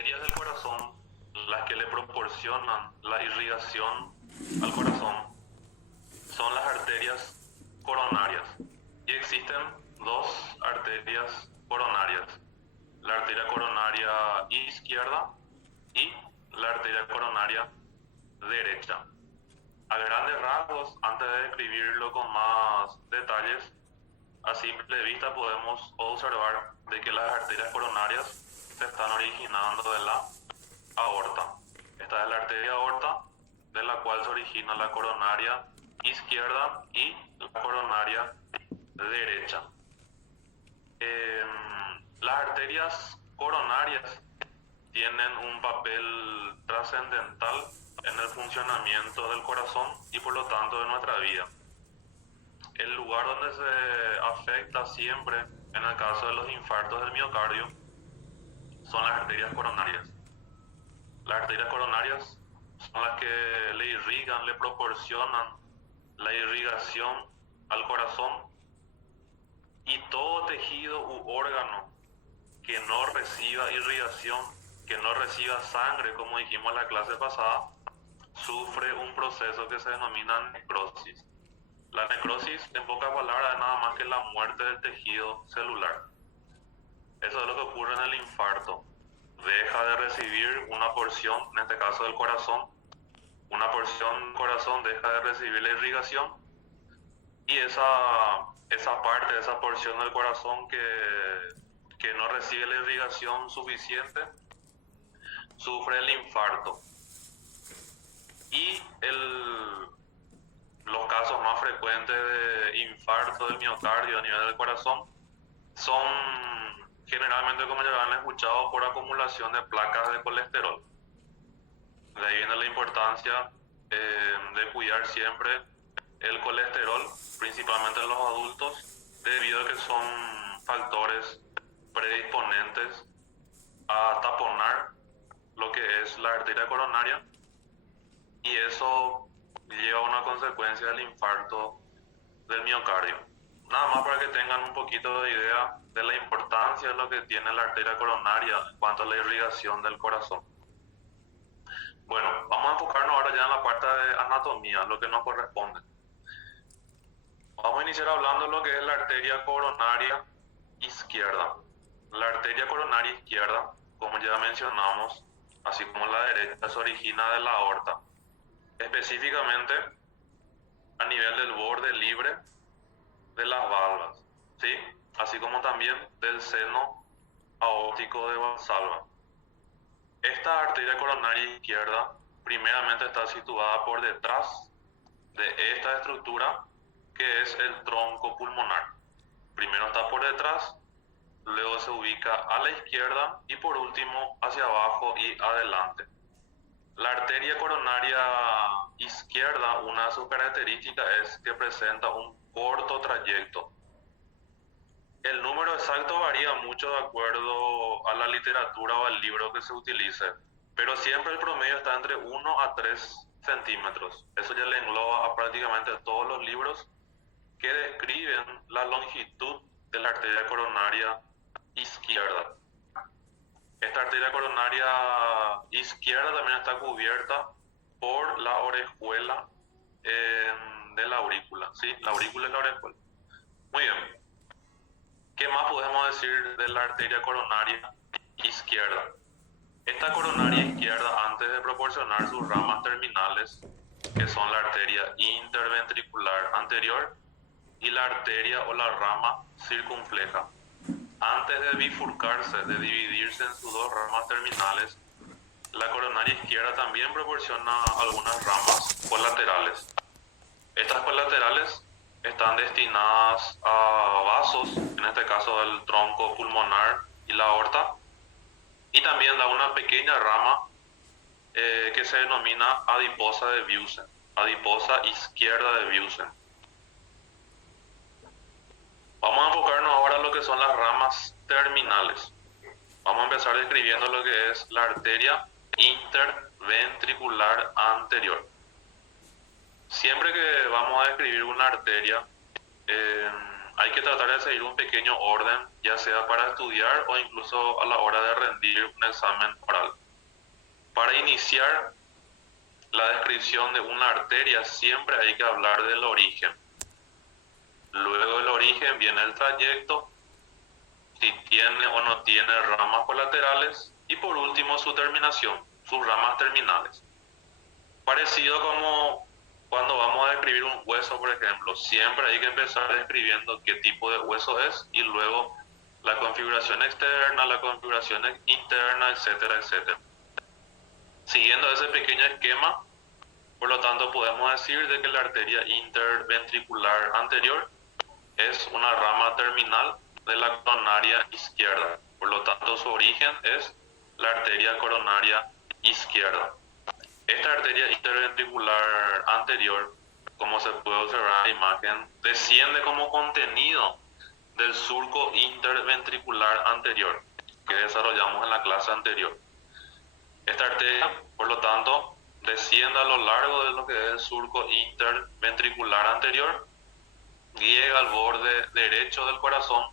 arterias del corazón, las que le proporcionan la irrigación al corazón, son las arterias coronarias. Y existen dos arterias coronarias: la arteria coronaria izquierda y la arteria coronaria derecha. A grandes rasgos, antes de describirlo con más detalles, a simple vista podemos observar de que las arterias coronarias se están originando de la aorta. Esta es la arteria aorta, de la cual se origina la coronaria izquierda y la coronaria derecha. Las arterias coronarias tienen un papel trascendental en el funcionamiento del corazón y por lo tanto de nuestra vida. El lugar donde se afecta siempre, en el caso de los infartos del miocardio, son las arterias coronarias. Las arterias coronarias son las que le irrigan, le proporcionan la irrigación al corazón, y todo tejido u órgano que no reciba irrigación, que no reciba sangre, como dijimos en la clase pasada, sufre un proceso que se denomina necrosis. La necrosis, en pocas palabras, es nada más que la muerte del tejido celular. Eso es lo que ocurre en el infarto. Deja de recibir una porción, en este caso del corazón, una porción del corazón deja de recibir la irrigación, y esa parte, esa porción del corazón que no recibe la irrigación suficiente, sufre el infarto. Y los casos más frecuentes de infarto del miocardio a nivel del corazón son generalmente, como ya han escuchado, por acumulación de placas de colesterol. De ahí viene la importancia de cuidar siempre el colesterol, principalmente en los adultos, debido a que son factores predisponentes a taponar lo que es la arteria coronaria, y eso lleva a una consecuencia del infarto del miocardio. Nada más para que tengan un poquito de idea de la importancia de lo que tiene la arteria coronaria en cuanto a la irrigación del corazón. Bueno, vamos a enfocarnos ahora ya en la parte de anatomía, lo que nos corresponde. Vamos a iniciar hablando de lo que es la arteria coronaria izquierda. La arteria coronaria izquierda, como ya mencionamos, así como la derecha, se origina de la aorta, específicamente a nivel del borde libre de las valvas, ¿sí? Así como también del seno aórtico de Valsalva. Esta arteria coronaria izquierda primeramente está situada por detrás de esta estructura, que es el tronco pulmonar. Primero está por detrás, luego se ubica a la izquierda y por último hacia abajo y adelante. La arteria coronaria izquierda, una de sus características es que presenta un corto trayecto. El número exacto varía mucho de acuerdo a la literatura o al libro que se utilice, pero siempre el promedio está entre 1 a 3 centímetros. Eso ya le engloba a prácticamente todos los libros que describen la longitud de la arteria coronaria izquierda. Esta arteria coronaria izquierda también está cubierta por la orejuela de la aurícula, ¿sí? La aurícula y la orejuela. Muy bien. ¿Qué más podemos decir de la arteria coronaria izquierda? Esta coronaria izquierda, antes de proporcionar sus ramas terminales, que son la arteria interventricular anterior y la arteria o la rama circunfleja, antes de bifurcarse, de dividirse en sus dos ramas terminales, la coronaria izquierda también proporciona algunas ramas colaterales. Estas colaterales están destinadas a vasos, en este caso el tronco pulmonar y la aorta, y también da una pequeña rama que se denomina adiposa de Biusen, adiposa izquierda de Biusen. Vamos a enfocarnos ahora en lo que son las ramas terminales. Vamos a empezar describiendo lo que es la arteria interventricular anterior. Siempre que vamos a describir una arteria, hay que tratar de seguir un pequeño orden, ya sea para estudiar o incluso a la hora de rendir un examen oral. Para iniciar la descripción de una arteria siempre hay que hablar del origen. Luego del origen viene el trayecto, si tiene o no tiene ramas colaterales, y por último su terminación, sus ramas terminales. Parecido como cuando vamos a describir un hueso, por ejemplo, siempre hay que empezar describiendo qué tipo de hueso es y luego la configuración externa, la configuración interna, etcétera, etcétera. Siguiendo ese pequeño esquema, por lo tanto podemos decir de que la arteria interventricular anterior es una rama terminal de la coronaria izquierda. Por lo tanto, su origen es la arteria coronaria izquierda. Esta arteria interventricular anterior, como se puede observar en la imagen, desciende como contenido del surco interventricular anterior que desarrollamos en la clase anterior. Esta arteria, por lo tanto, desciende a lo largo de lo que es el surco interventricular anterior, llega al borde derecho del corazón,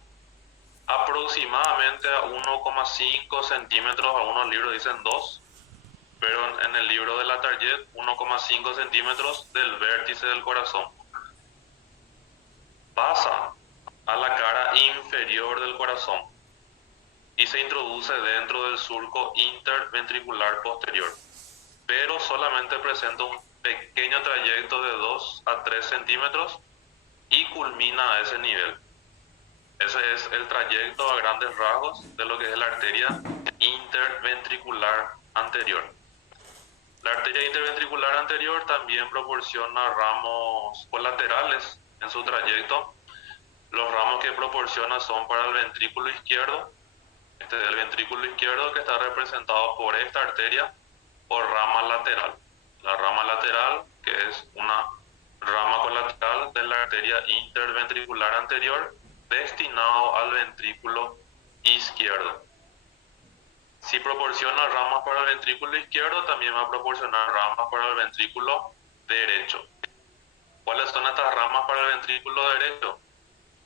aproximadamente a 1,5 centímetros, algunos libros dicen 2, pero en el libro de la Target, 1,5 centímetros del vértice del corazón. Pasa a la cara inferior del corazón y se introduce dentro del surco interventricular posterior, pero solamente presenta un pequeño trayecto de 2 a 3 centímetros y culmina a ese nivel. Ese es el trayecto a grandes rasgos de lo que es la arteria interventricular anterior. La arteria interventricular anterior también proporciona ramos colaterales en su trayecto. Los ramos que proporciona son para el ventrículo izquierdo. Este es el ventrículo izquierdo que está representado por esta arteria o rama lateral. La rama lateral, que es una rama colateral de la arteria interventricular anterior, destinado al ventrículo izquierdo. Si proporciona ramas para el ventrículo izquierdo, también va a proporcionar ramas para el ventrículo derecho. ¿Cuáles son estas ramas para el ventrículo derecho?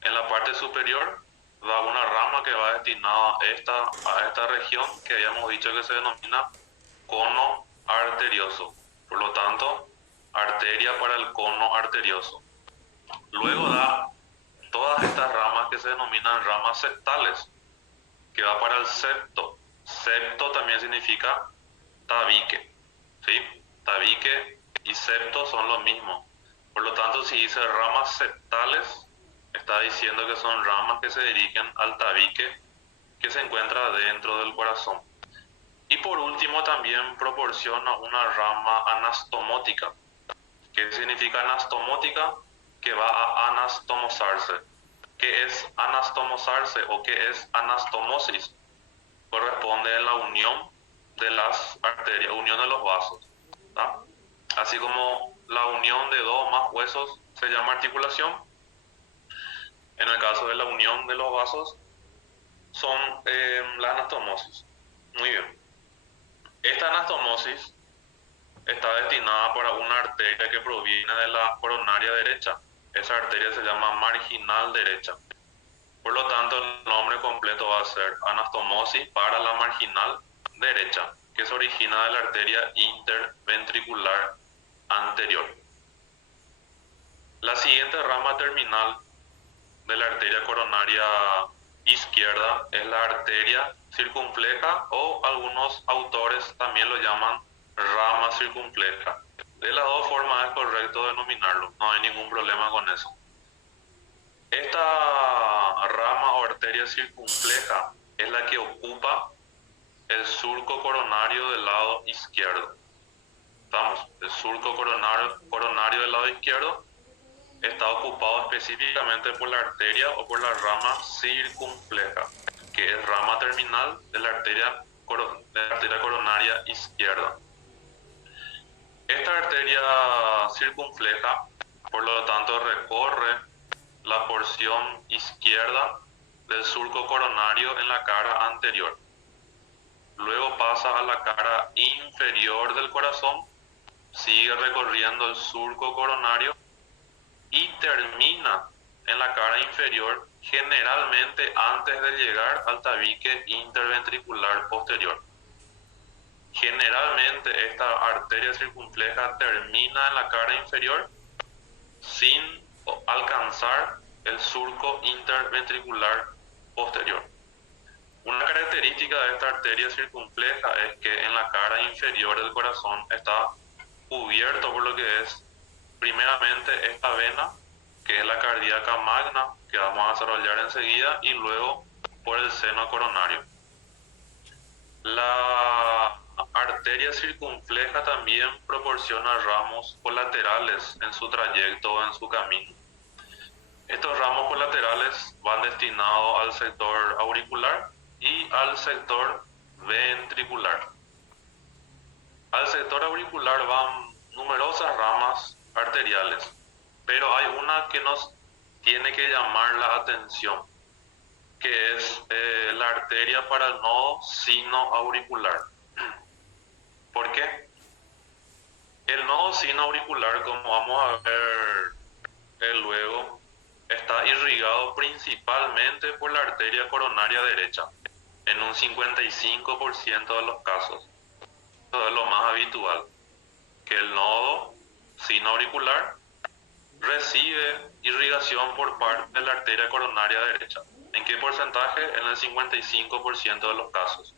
En la parte superior da una rama que va destinada a esta región que habíamos dicho que se denomina cono arterioso. Por lo tanto, arteria para el cono arterioso. Luego da todas estas ramas que se denominan ramas septales, que va para el septo. Septo también significa tabique, ¿sí? Tabique y septo son lo mismo. Por lo tanto, si dice ramas septales, está diciendo que son ramas que se dirigen al tabique que se encuentra dentro del corazón. Y por último, también proporciona una rama anastomótica. ¿Qué significa anastomótica? Que va a anastomosarse. ¿Qué es anastomosarse o qué es anastomosis? Corresponde a la unión de las arterias, unión de los vasos, ¿tá? Así como la unión de dos o más huesos se llama articulación, en el caso de la unión de los vasos son la anastomosis. Muy bien. Esta anastomosis está destinada para una arteria que proviene de la coronaria derecha. Esa arteria se llama marginal derecha. Por lo tanto, el nombre completo va a ser anastomosis para la marginal derecha, que se origina de la arteria interventricular anterior. La siguiente rama terminal de la arteria coronaria izquierda es la arteria circunfleja, o algunos autores también lo llaman rama circunfleja. De las dos formas es correcto denominarlo, no hay ningún problema con eso. Esta rama o arteria circunfleja es la que ocupa el surco coronario del lado izquierdo. Estamos, el surco coronario del lado izquierdo está ocupado específicamente por la arteria o por la rama circunfleja, que es rama terminal de la arteria coronaria izquierda. Esta arteria circunfleja, por lo tanto, recorre la porción izquierda del surco coronario en la cara anterior. Luego pasa a la cara inferior del corazón, sigue recorriendo el surco coronario y termina en la cara inferior, generalmente antes de llegar al tabique interventricular posterior. Generalmente esta arteria circunfleja termina en la cara inferior sin alcanzar el surco interventricular posterior. Una característica de esta arteria circunfleja es que en la cara inferior del corazón está cubierto por lo que es primeramente esta vena, que es la cardíaca magna, que vamos a desarrollar enseguida, y luego por el seno coronario. La arteria circunfleja también proporciona ramos colaterales en su trayecto o en su camino. Estos ramos colaterales van destinados al sector auricular y al sector ventricular. Al sector auricular van numerosas ramas arteriales, pero hay una que nos tiene que llamar la atención, que es la arteria para el nodo sinoauricular. ¿Por qué? El nodo sinoauricular, como vamos a ver luego, está irrigado principalmente por la arteria coronaria derecha, en un 55% de los casos. Eso es lo más habitual, que el nodo sinoauricular recibe irrigación por parte de la arteria coronaria derecha. ¿En qué porcentaje? En el 55% de los casos.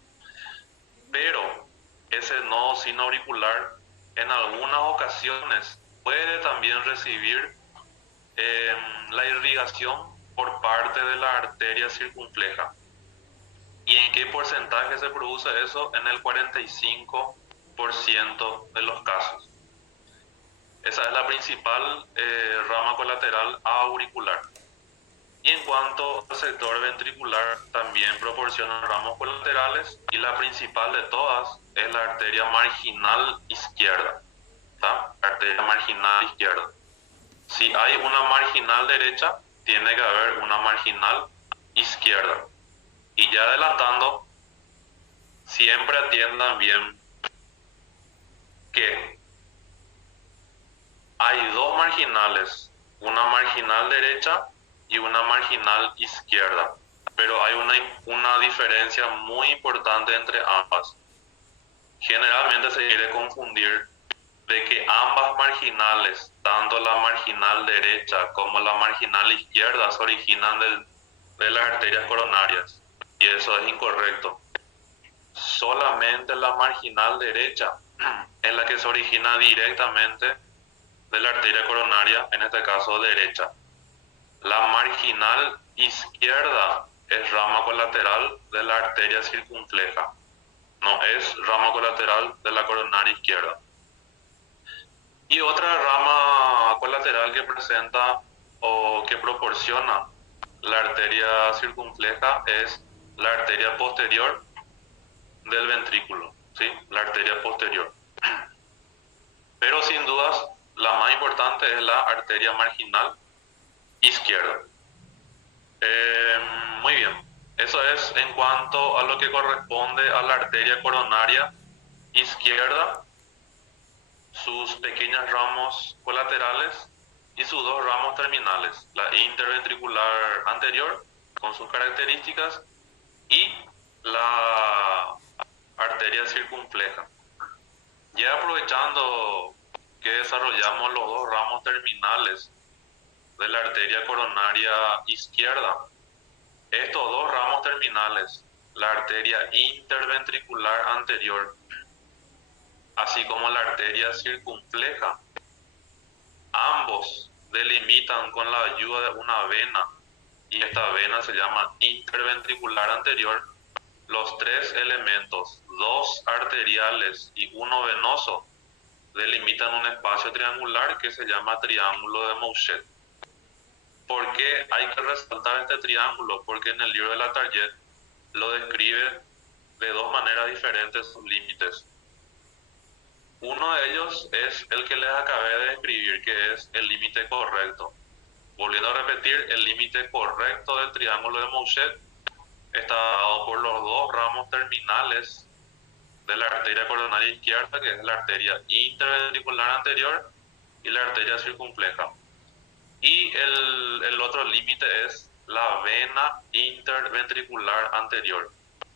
Pero ese nodo sinoauricular en algunas ocasiones puede también recibir la irrigación por parte de la arteria circunfleja. ¿Y en qué porcentaje se produce eso? En el 45% de los casos. Esa es la principal rama colateral auricular. Y en cuanto al sector ventricular, también proporciona ramos colaterales, y la principal de todas es la arteria marginal izquierda. ¿Tá? Arteria marginal izquierda. Si hay una marginal derecha, tiene que haber una marginal izquierda. Y ya adelantando, siempre atiendan bien que hay dos marginales, una marginal derecha y una marginal izquierda, pero hay una diferencia muy importante entre ambas. Generalmente se quiere confundir de que ambas marginales, tanto la marginal derecha como la marginal izquierda, se originan de las arterias coronarias, y eso es incorrecto. Solamente la marginal derecha es la que se origina directamente de la arteria coronaria, en este caso derecha. La marginal izquierda es rama colateral de la arteria circunfleja, no es rama colateral de la coronaria izquierda. Y otra rama colateral que presenta o que proporciona la arteria circunfleja es la arteria posterior del ventrículo, ¿sí? La arteria posterior. Pero sin dudas, la más importante es la arteria marginal izquierda. Muy bien, eso es en cuanto a lo que corresponde a la arteria coronaria izquierda, sus pequeños ramos colaterales y sus dos ramos terminales, la interventricular anterior con sus características y la arteria circunfleja. Ya aprovechando que desarrollamos los dos ramos terminales de la arteria coronaria izquierda, estos dos ramos terminales, la arteria interventricular anterior, así como la arteria circunfleja, ambos delimitan con la ayuda de una vena, y esta vena se llama interventricular anterior, los tres elementos, dos arteriales y uno venoso, delimitan un espacio triangular que se llama triángulo de Mouchet. ¿Por qué hay que resaltar este triángulo? Porque en el libro de Latarjet lo describe de dos maneras diferentes sus límites. Uno de ellos es el que les acabé de describir, que es el límite correcto. Volviendo a repetir, el límite correcto del triángulo de Mouchet está dado por los dos ramos terminales de la arteria coronaria izquierda, que es la arteria interventricular anterior y la arteria circunfleja. Y el otro límite es la vena interventricular anterior.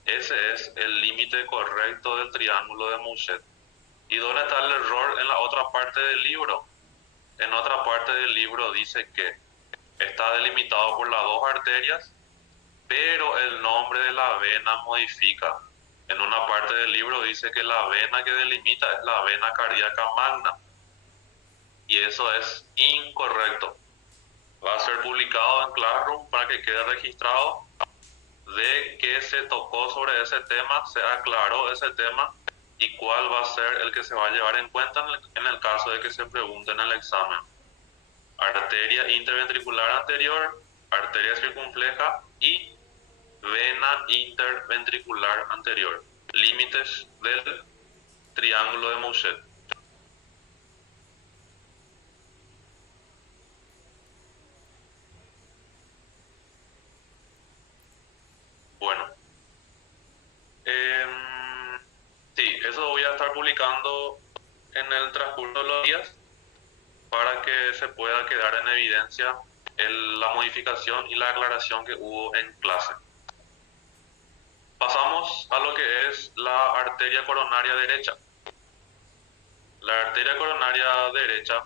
Ese es el límite correcto del triángulo de Mouchet. ¿Y dónde está el error en la otra parte del libro? En otra parte del libro dice que está delimitado por las dos arterias, pero el nombre de la vena modifica. En una parte del libro dice que la vena que delimita es la vena cardíaca magna. Y eso es incorrecto. Va a ser publicado en Classroom para que quede registrado de que se tocó sobre ese tema, se aclaró ese tema y cuál va a ser el que se va a llevar en cuenta en el caso de que se pregunte en el examen. Arteria interventricular anterior, arteria circunfleja y vena interventricular anterior. Límites del triángulo de Mouchet. Bueno, sí, eso voy a estar publicando en el transcurso de los días para que se pueda quedar en evidencia la modificación y la aclaración que hubo en clase. Pasamos a lo que es la arteria coronaria derecha. La arteria coronaria derecha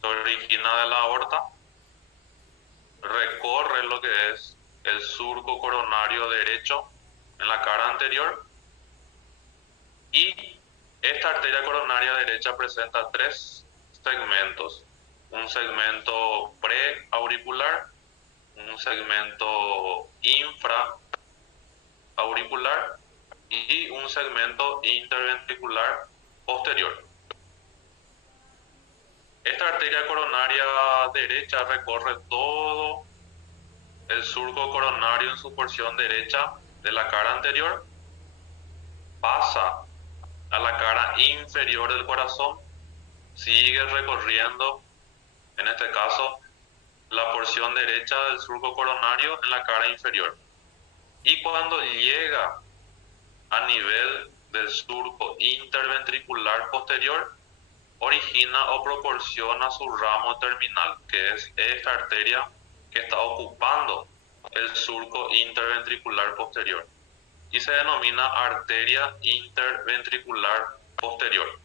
se origina de la aorta, recorre lo que es el surco coronario derecho en la cara anterior y esta arteria coronaria derecha presenta tres segmentos: un segmento preauricular, un segmento infraauricular y un segmento interventricular posterior. Esta arteria coronaria derecha recorre todo el surco coronario en su porción derecha de la cara anterior, pasa a la cara inferior del corazón, sigue recorriendo, en este caso, la porción derecha del surco coronario en la cara inferior. Y cuando llega a nivel del surco interventricular posterior, origina o proporciona su ramo terminal, que es esta arteria que está ocupando el surco interventricular posterior y se denomina arteria interventricular posterior.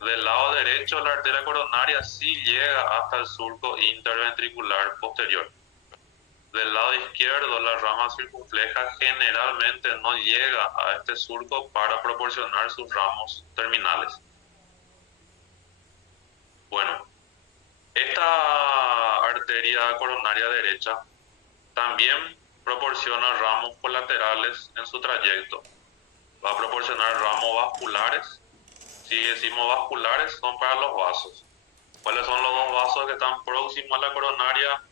Del lado derecho, la arteria coronaria sí llega hasta el surco interventricular posterior. Del lado izquierdo, la rama circunfleja generalmente no llega a este surco para proporcionar sus ramos terminales. Bueno, esta arteria coronaria derecha también proporciona ramos colaterales en su trayecto. Va a proporcionar ramos vasculares. Si decimos vasculares, son para los vasos. ¿Cuáles son los dos vasos que están próximos a la coronaria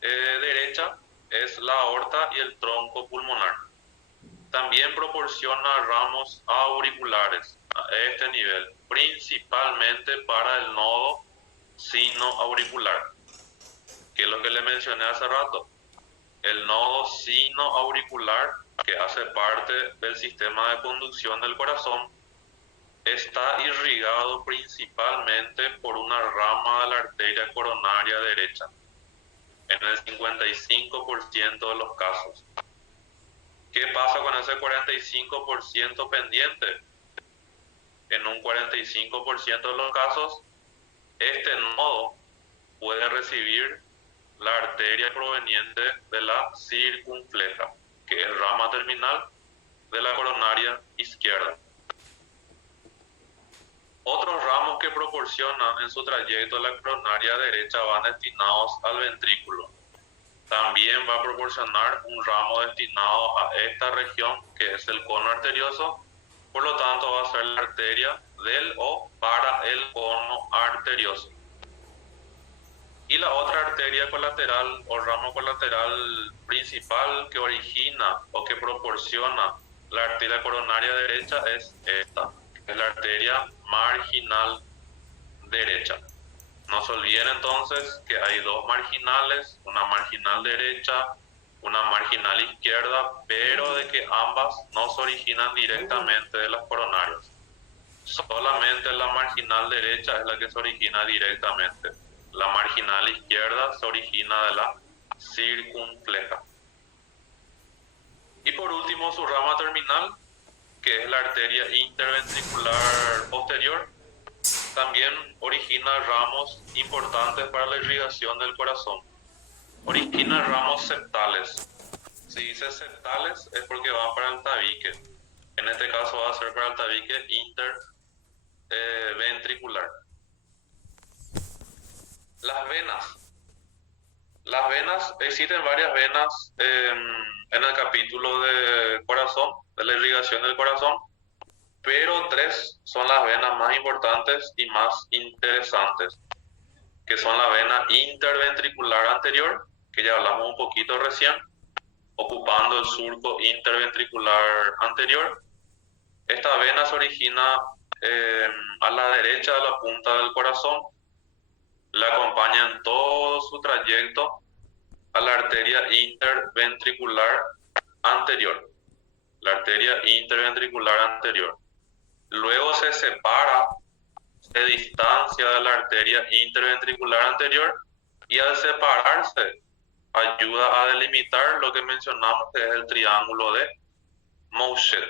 derecha? Es la aorta y el tronco pulmonar. También proporciona ramos auriculares a este nivel, principalmente para el nodo sinoauricular, que es lo que le mencioné hace rato. El nodo sinoauricular, que hace parte del sistema de conducción del corazón, está irrigado principalmente por una rama de la arteria coronaria derecha, en el 55% de los casos. ¿Qué pasa con ese 45% pendiente? En un 45% de los casos, este nodo puede recibir la arteria proveniente de la circunfleja, que es rama terminal de la coronaria izquierda. Otros ramos que proporcionan en su trayecto la coronaria derecha van destinados al ventrículo. También va a proporcionar un ramo destinado a esta región, que es el cono arterioso. Por lo tanto, va a ser la arteria del o para el cono arterioso. Y la otra arteria colateral o ramo colateral principal que origina o que proporciona la arteria coronaria derecha es esta, que es la arteria marginal derecha. No se olviden entonces que hay dos marginales, una marginal derecha, una marginal izquierda, pero de que ambas no se originan directamente de las coronarias. Solamente la marginal derecha es la que se origina directamente. La marginal izquierda se origina de la circunfleja. Y por último, su rama terminal, que es la arteria interventricular posterior, también origina ramos importantes para la irrigación del corazón. Origina ramos septales. Si dice septales es porque van para el tabique. En este caso va a ser para el tabique interventricular. Las venas. Las venas, existen varias venas en el capítulo de corazón, de la irrigación del corazón, pero tres son las venas más importantes y más interesantes, que son la vena interventricular anterior, que ya hablamos un poquito recién, ocupando el surco interventricular anterior. Esta vena se origina a la derecha de la punta del corazón, la acompaña en todo su trayecto a la arteria interventricular anterior. La arteria interventricular anterior. Luego se separa, se distancia de la arteria interventricular anterior y al separarse ayuda a delimitar lo que mencionamos, que es el triángulo de Mouchet.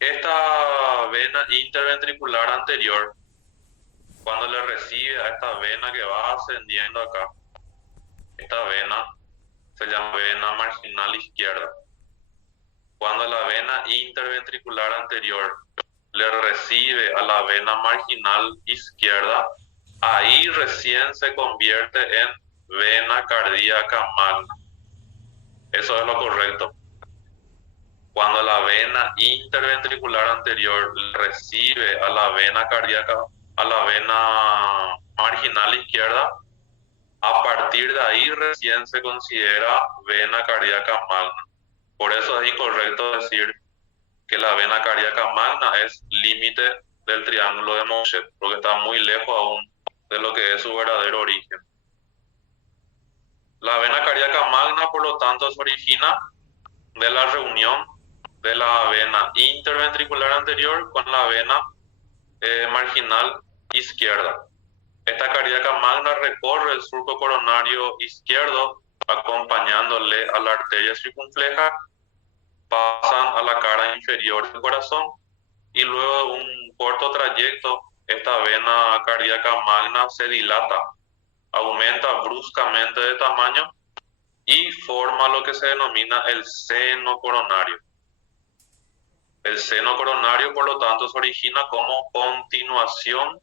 Esta vena interventricular anterior, cuando le recibe a esta vena que va ascendiendo acá, esta vena se llama vena marginal izquierda. Cuando la vena interventricular anterior le recibe a la vena marginal izquierda, ahí recién se convierte en vena cardíaca magna. Eso es lo correcto. Cuando la vena interventricular anterior recibe a la vena cardíaca, a la vena marginal izquierda, a partir de ahí recién se considera vena cardíaca magna. Por eso es incorrecto decir que la vena cardíaca magna es límite del triángulo de Mouchet, porque está muy lejos aún de lo que es su verdadero origen. La vena cardíaca magna, por lo tanto, se origina de la reunión de la vena interventricular anterior con la vena marginal izquierda. Esta cardíaca magna recorre el surco coronario izquierdo, acompañándole a la arteria circunfleja, pasan a la cara inferior del corazón y luego de un corto trayecto, esta vena cardíaca magna se dilata, aumenta bruscamente de tamaño y forma lo que se denomina el seno coronario. El seno coronario, por lo tanto, se origina como continuación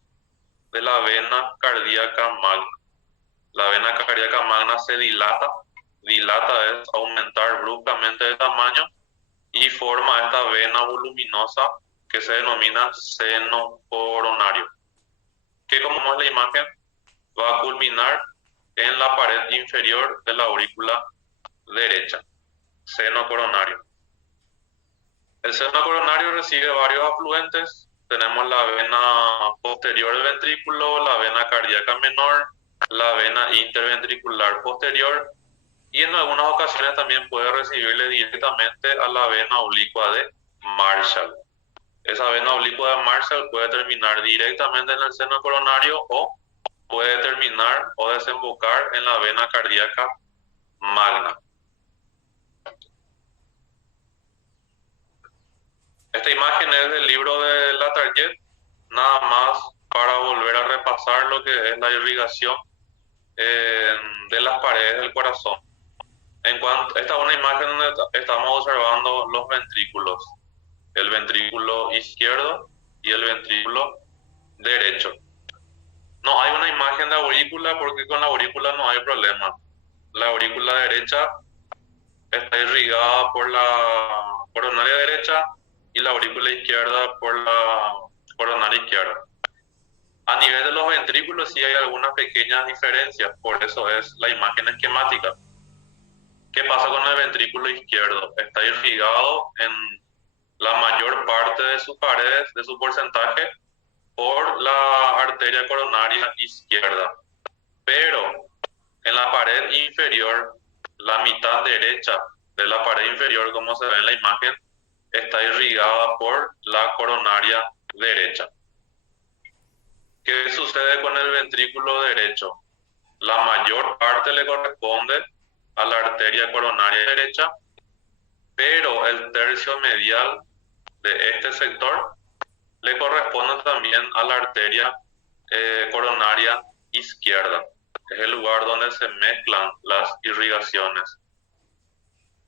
de la vena cardíaca magna. La vena cardíaca magna se dilata, dilata es aumentar bruscamente de tamaño y forma esta vena voluminosa que se denomina seno coronario, que como es la imagen, va a culminar en la pared inferior de la aurícula derecha, seno coronario. El seno coronario recibe varios afluentes. Tenemos la vena posterior del ventrículo, la vena cardíaca menor, la vena interventricular posterior y en algunas ocasiones también puede recibirle directamente a la vena oblicua de Marshall. Esa vena oblicua de Marshall puede terminar directamente en el seno coronario o puede terminar o desembocar en la vena cardíaca magna. Esta imagen es del libro de Latarjet, nada más para volver a repasar lo que es la irrigación de las paredes del corazón. Esta es una imagen donde estamos observando los ventrículos, el ventrículo izquierdo y el ventrículo derecho. No hay una imagen de aurícula porque con la aurícula no hay problema. La aurícula derecha está irrigada por la coronaria derecha y la aurícula izquierda por la coronaria izquierda. A nivel de los ventrículos sí hay algunas pequeñas diferencias, por eso es la imagen esquemática. ¿Qué pasa con el ventrículo izquierdo? Está irrigado en la mayor parte de sus paredes, de su porcentaje, por la arteria coronaria izquierda. Pero en la pared inferior, la mitad derecha de la pared inferior, como se ve en la imagen, está irrigada por la coronaria derecha. ¿Qué sucede con el ventrículo derecho? La mayor parte le corresponde a la arteria coronaria derecha, pero el tercio medial de este sector le corresponde también a la arteria coronaria izquierda. Es el lugar donde se mezclan las irrigaciones.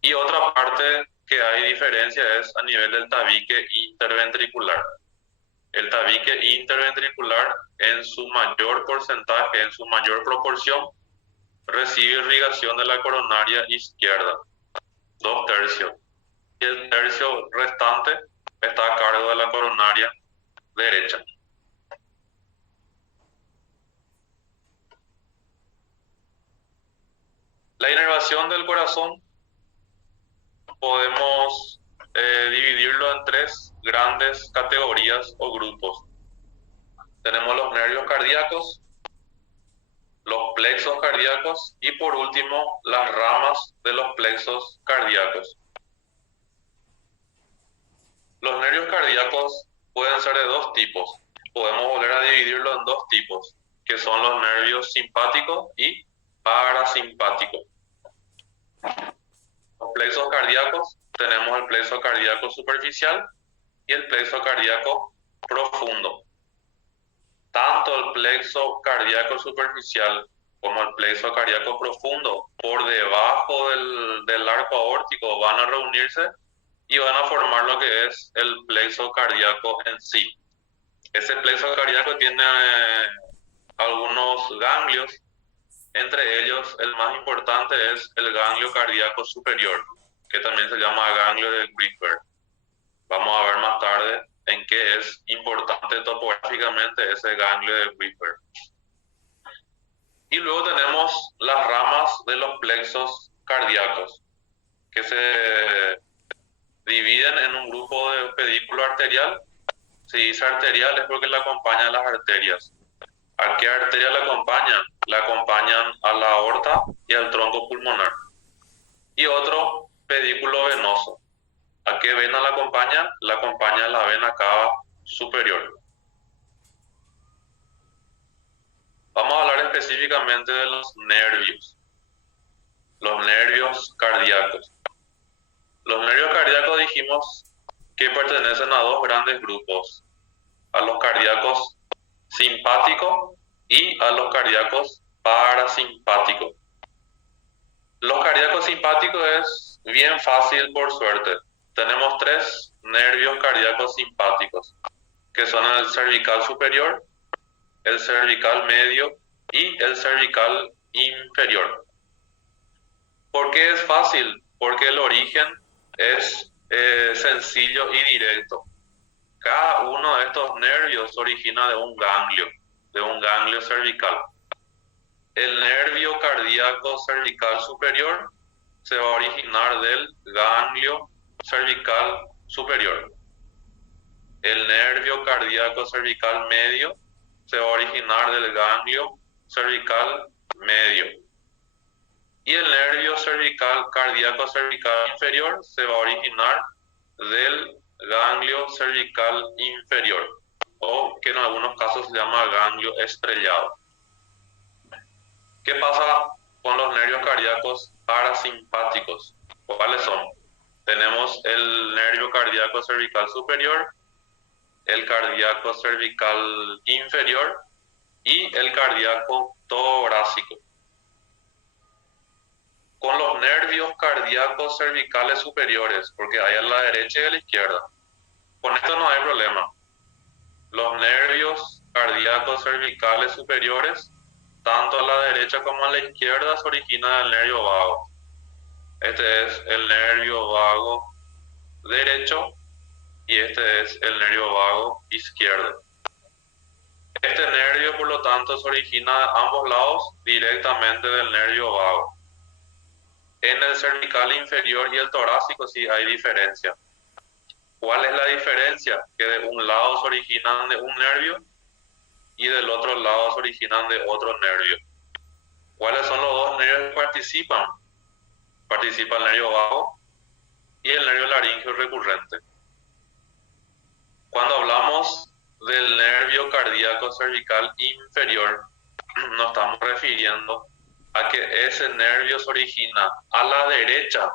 Y otra parte que hay diferencia es a nivel del tabique interventricular. El tabique interventricular en su mayor porcentaje, en su mayor proporción, recibe irrigación de la coronaria izquierda, 2/3. Y el tercio restante está a cargo de la coronaria derecha. La inervación del corazón podemos dividirlo en tres grandes categorías o grupos. Tenemos los nervios cardíacos, los plexos cardíacos y por último las ramas de los plexos cardíacos. Los nervios cardíacos pueden ser de dos tipos. Podemos volver a dividirlo en dos tipos, que son los nervios simpáticos y parasimpáticos. Los plexos cardíacos, tenemos el plexo cardíaco superficial y el plexo cardíaco profundo. Tanto el plexo cardíaco superficial como el plexo cardíaco profundo por debajo del arco aórtico van a reunirse y van a formar lo que es el plexo cardíaco en sí. Ese plexo cardíaco tiene algunos ganglios, entre ellos el más importante es el ganglio cardíaco superior, que también se llama ganglio de Greenberg. Vamos a ver más tarde en qué es importante topográficamente ese ganglio de Greenberg. Y luego tenemos las ramas de los plexos cardíacos, que se dividen en un grupo de pedículo arterial. Si dice arterial es porque le acompañan las arterias. ¿A qué arteria le acompañan? Le acompañan a la aorta y al tronco pulmonar. Y otro pedículo venoso. ¿A qué vena le acompaña? Le acompaña la vena cava superior. Vamos a hablar específicamente de los nervios cardíacos. Los nervios cardíacos dijimos que pertenecen a dos grandes grupos, a los cardíacos simpáticos y a los cardíacos parasimpáticos. Los cardíacos simpáticos es bien fácil por suerte. Tenemos tres nervios cardíacos simpáticos, que son el cervical superior, el cervical medio y el cervical inferior. ¿Por qué es fácil? Porque el origen es sencillo y directo. Cada uno de estos nervios se origina de un ganglio cervical. El nervio cardíaco cervical superior se va a originar del ganglio cervical superior. El nervio cardíaco cervical medio se va a originar del ganglio cervical medio. Y el nervio cardíaco cervical inferior se va a originar del ganglio cervical inferior, o que en algunos casos se llama ganglio estrellado. ¿Qué pasa con los nervios cardíacos parasimpáticos? ¿Cuáles son? Tenemos el nervio cardíaco cervical superior, el cardíaco cervical inferior y el cardíaco torácico. Con los nervios cardíacos cervicales superiores, porque hay a la derecha y a la izquierda, con esto no hay problema. Los nervios cardíacos cervicales superiores, tanto a la derecha como a la izquierda, se origina del nervio vago. Este es el nervio vago derecho y este es el nervio vago izquierdo. Este nervio, por lo tanto, se origina de ambos lados directamente del nervio vago. En el cervical inferior y el torácico sí hay diferencia. ¿Cuál es la diferencia? Que de un lado se originan de un nervio y del otro lado se originan de otro nervio. ¿Cuáles son los dos nervios que participan? Participa el nervio vago y el nervio laríngeo recurrente. Cuando hablamos del nervio cardíaco cervical inferior, nos estamos refiriendo a que ese nervio se origina a la derecha,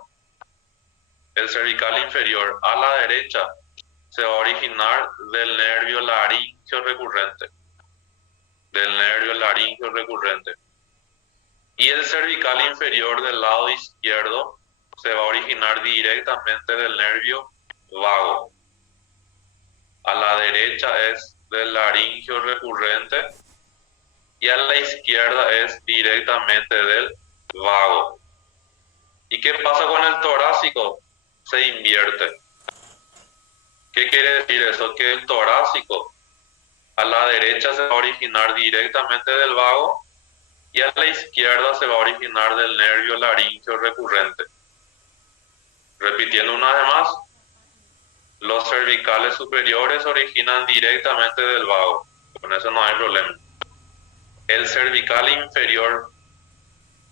el cervical inferior a la derecha se va a originar del nervio laríngeo recurrente, y el cervical inferior del lado izquierdo se va a originar directamente del nervio vago. A la derecha es del laringio recurrente y a la izquierda es directamente del vago. ¿Y qué pasa con el torácico? Se invierte. ¿Qué quiere decir eso? Que el torácico a la derecha se va a originar directamente del vago y a la izquierda se va a originar del nervio laringio recurrente. Repitiendo una vez más, los cervicales superiores se originan directamente del vago. Con eso no hay problema. El cervical inferior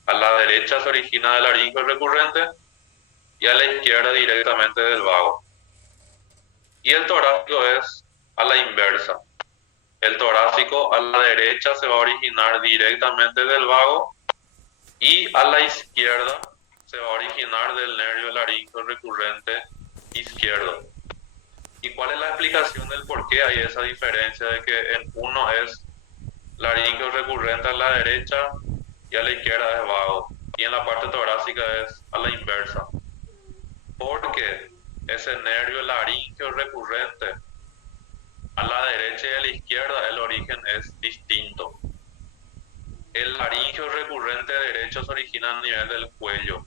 a la derecha se origina del laringio recurrente y a la izquierda directamente del vago. Y el torácico es a la inversa. El torácico a la derecha se va a originar directamente del vago y a la izquierda se va a originar del nervio laringio recurrente izquierdo. ¿Y cuál es la explicación del por qué hay esa diferencia de que en uno es laringio recurrente a la derecha y a la izquierda es vago, y en la parte torácica es a la inversa? Porque ese nervio laringio recurrente a la derecha y a la izquierda el origen es distinto. El laringio recurrente derecho se origina a nivel del cuello,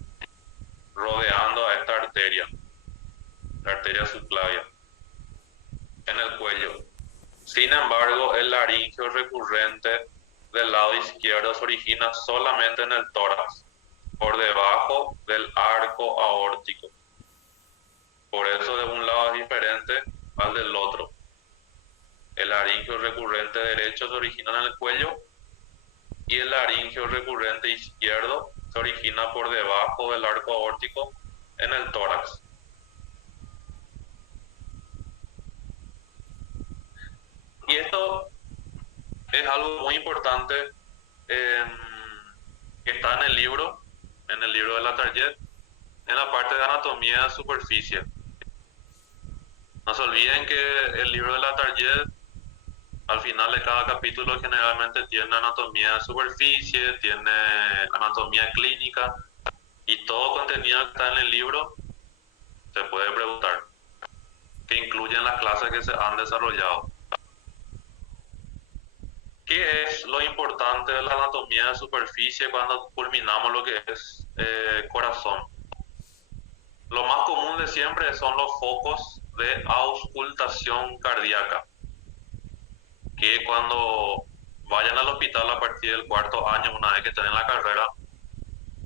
rodeando a esta arteria, la arteria subclavia, en el cuello. Sin embargo, el laringio recurrente del lado izquierdo se origina solamente en el tórax, por debajo del arco aórtico. Por eso de un lado es diferente al del otro. El laringio recurrente derecho se origina en el cuello y el laringio recurrente izquierdo se origina por debajo del arco aórtico en el tórax. Y esto es algo muy importante que está en el libro de Latarjet, en la parte de anatomía de superficie. No se olviden que el libro de Latarjet, al final de cada capítulo, generalmente tiene anatomía de superficie, tiene anatomía clínica, y todo contenido que está en el libro se puede preguntar, que incluyen las clases que se han desarrollado. ¿Qué es lo importante de la anatomía de superficie cuando culminamos lo que es corazón? Lo más común de siempre son los focos de auscultación cardíaca, que cuando vayan al hospital a partir del cuarto año, una vez que estén en la carrera,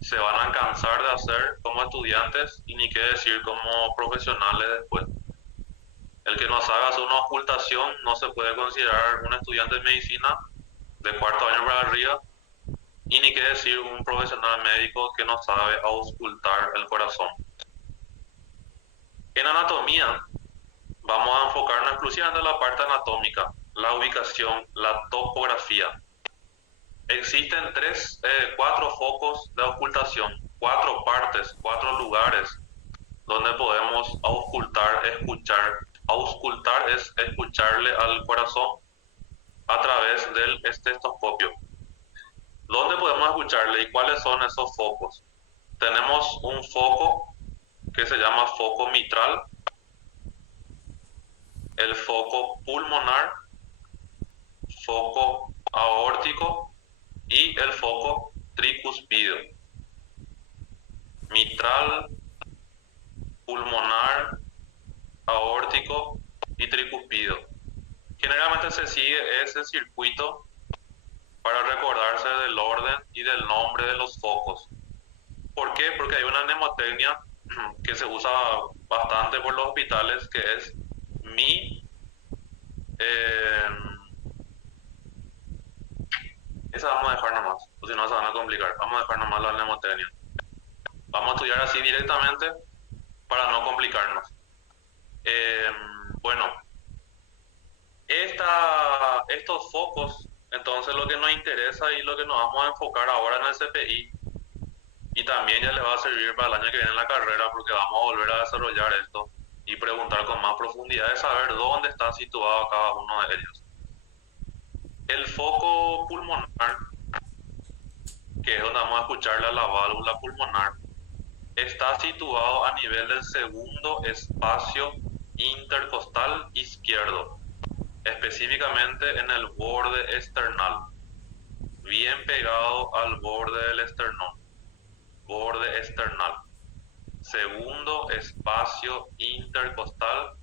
se van a cansar de hacer como estudiantes y ni qué decir como profesionales después. El que no sabe hacer una auscultación no se puede considerar un estudiante de medicina de cuarto año para arriba, y ni qué decir un profesional médico que no sabe auscultar el corazón. En anatomía vamos a enfocarnos exclusivamente en la parte anatómica, la ubicación, la topografía. Existen cuatro focos de auscultación, 4 partes, 4 lugares donde podemos auscultar, escuchar. Auscultar es escucharle al corazón a través del estetoscopio. ¿Dónde podemos escucharle y cuáles son esos focos? Tenemos un foco que se llama foco mitral, el foco pulmonar, foco aórtico y el foco tricuspideo. Mitral, pulmonar, aórtico y tricuspideo. Generalmente se sigue ese circuito para recordarse del orden y del nombre de los focos. ¿Por qué? Porque hay una mnemotecnia que se usa bastante por los hospitales, que es mi, esa vamos a dejar nomás, o si no se van a complicar. Vamos a dejar nomás la mnemotecnia. Vamos a estudiar así directamente para no complicarnos. Bueno, estos los focos, entonces lo que nos interesa y lo que nos vamos a enfocar ahora en el CPI, y también ya les va a servir para el año que viene en la carrera, porque vamos a volver a desarrollar esto y preguntar con más profundidad de saber dónde está situado cada uno de ellos. El foco pulmonar, que es donde vamos a escucharle a la válvula pulmonar, está situado a nivel del segundo espacio intercostal izquierdo, específicamente en el borde external, bien pegado al borde del esternón, borde external. Segundo espacio intercostal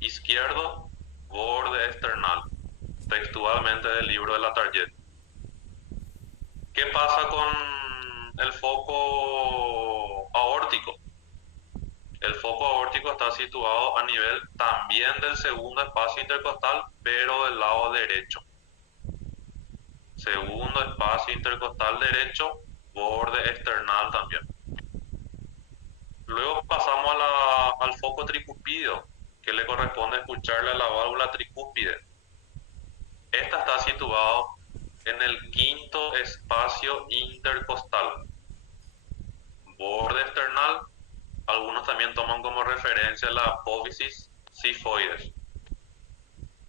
izquierdo, borde external, textualmente del libro de la Target. ¿Qué pasa con el foco aórtico? El foco aórtico está situado a nivel también del segundo espacio intercostal, pero del lado derecho. Segundo espacio intercostal derecho, borde external también. Luego pasamos al foco tricúspide, que le corresponde escucharle a la válvula tricúspide. Esta está situado en el quinto espacio intercostal, borde external. Algunos también toman como referencia la apófisis sifoides.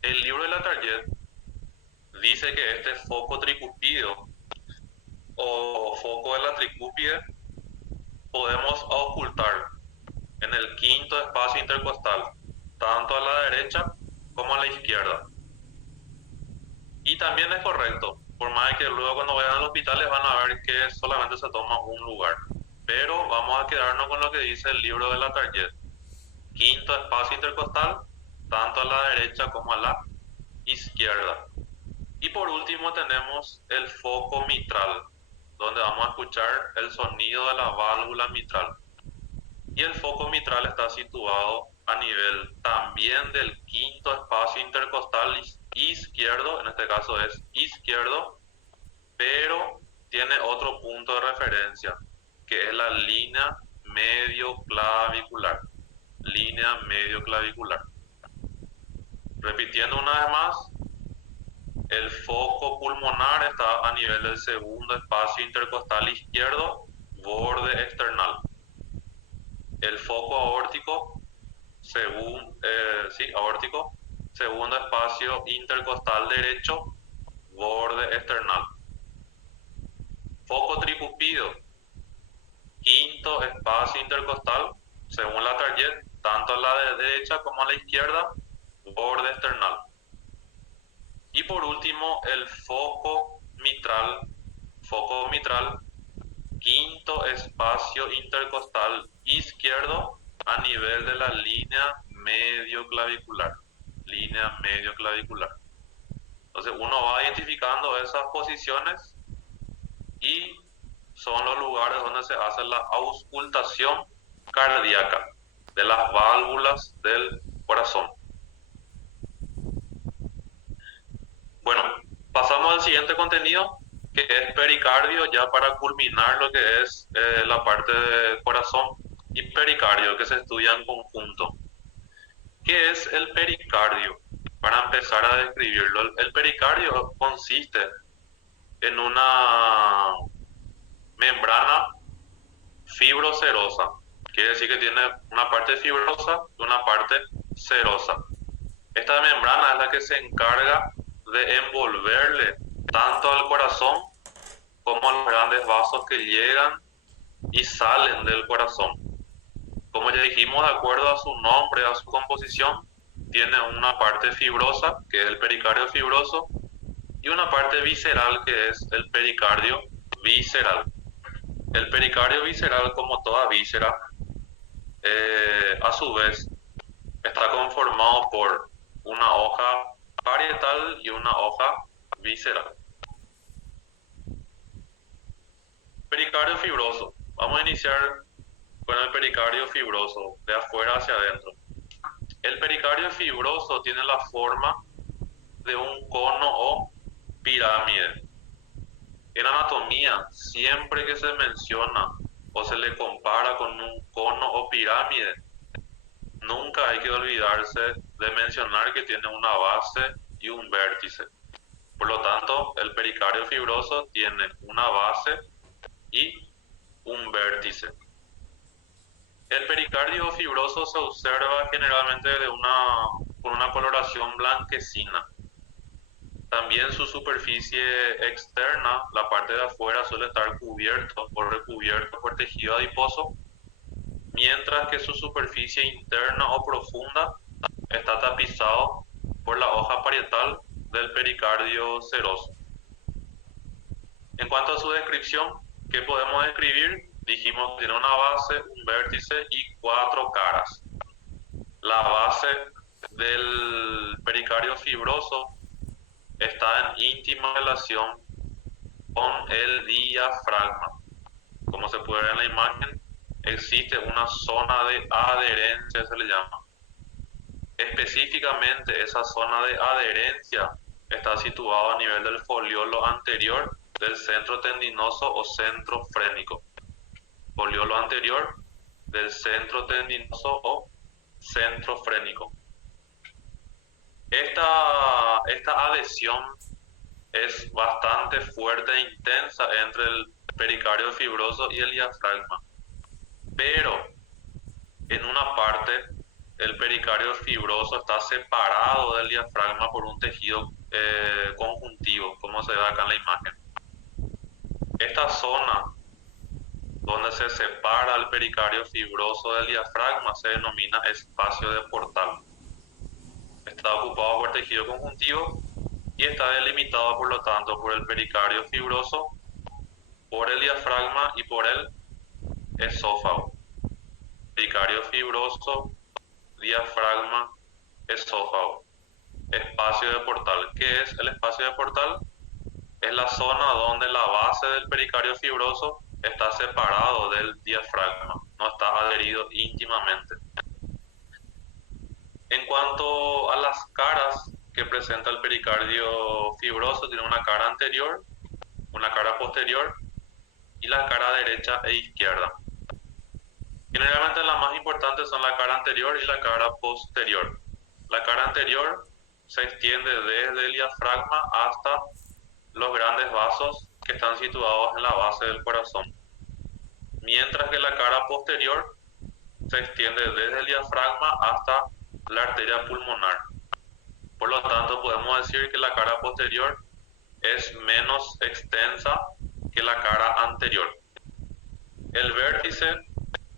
El libro de la Target dice que este foco tricúspido o foco de la tricúspide podemos ocultar en el quinto espacio intercostal, tanto a la derecha como a la izquierda. Y también es correcto, por más que luego cuando vayan al hospital les van a ver que solamente se toma un lugar. Pero vamos a quedarnos con lo que dice el libro de la Target. Quinto espacio intercostal, tanto a la derecha como a la izquierda. Y por último tenemos el foco mitral, donde vamos a escuchar el sonido de la válvula mitral. Y el foco mitral está situado a nivel también del quinto espacio intercostal izquierdo, en este caso es izquierdo, pero tiene otro punto de referencia, que es la línea medio-clavicular. Línea medio-clavicular. Repitiendo una vez más, el foco pulmonar está a nivel del segundo espacio intercostal izquierdo, borde external. El foco aórtico, aórtico, segundo espacio intercostal derecho, borde external. Foco tricúspide, quinto espacio intercostal, según la Target, tanto a la derecha como a la izquierda, borde external. Y por último, el foco mitral, quinto espacio intercostal izquierdo a nivel de la línea medio-clavicular. Línea medio-clavicular. Entonces uno va identificando esas posiciones y son los lugares donde se hace la auscultación cardíaca de las válvulas del corazón. Bueno, pasamos al siguiente contenido, que es pericardio, ya para culminar lo que es la parte de corazón y pericardio, que se estudia en conjunto. ¿Qué es el pericardio? Para empezar a describirlo, el pericardio consiste en una membrana fibrocerosa, quiere decir que tiene una parte fibrosa y una parte serosa. Esta membrana es la que se encarga de envolverle tanto al corazón como a los grandes vasos que llegan y salen del corazón. Como ya dijimos, de acuerdo a su nombre, a su composición, tiene una parte fibrosa, que es el pericardio fibroso, y una parte visceral, que es el pericardio visceral. El pericardio visceral, como toda víscera, a su vez, está conformado por una hoja parietal y una hoja visceral. Pericardio fibroso. Vamos a iniciar con el pericardio fibroso, de afuera hacia adentro. El pericardio fibroso tiene la forma de un cono o pirámide. En anatomía, siempre que se menciona o se le compara con un cono o pirámide, nunca hay que olvidarse de mencionar que tiene una base y un vértice. Por lo tanto, el pericardio fibroso tiene una base y un vértice. El pericardio fibroso se observa generalmente con una coloración blanquecina. También su superficie externa, la parte de afuera, suele estar cubierto o recubierto por tejido adiposo, mientras que su superficie interna o profunda está tapizado por la hoja parietal del pericardio seroso. En cuanto a su descripción, ¿qué podemos describir? Dijimos que tiene una base, un vértice y 4 caras. La base del pericardio fibroso está en íntima relación con el diafragma. Como se puede ver en la imagen, existe una zona de adherencia, se le llama. Específicamente, esa zona de adherencia está situada a nivel del foliolo anterior del centro tendinoso o centro frénico. Foliolo anterior del centro tendinoso o centro frénico. Esta adhesión es bastante fuerte e intensa entre el pericardio fibroso y el diafragma, pero en una parte el pericardio fibroso está separado del diafragma por un tejido conjuntivo, como se ve acá en la imagen. Esta zona donde se separa el pericardio fibroso del diafragma se denomina espacio de Portal. Está ocupado por tejido conjuntivo y está delimitado, por lo tanto, por el pericardio fibroso, por el diafragma y por el esófago. Pericardio fibroso, diafragma, esófago. Espacio de Portal. ¿Qué es el espacio de Portal? Es la zona donde la base del pericardio fibroso está separado del diafragma, no está adherido íntimamente. En cuanto a las caras que presenta el pericardio fibroso, tiene una cara anterior, una cara posterior y la cara derecha e izquierda. Generalmente las más importantes son la cara anterior y la cara posterior. La cara anterior se extiende desde el diafragma hasta los grandes vasos que están situados en la base del corazón, mientras que la cara posterior se extiende desde el diafragma hasta la arteria pulmonar. Por lo tanto, podemos decir que la cara posterior es menos extensa que la cara anterior. El vértice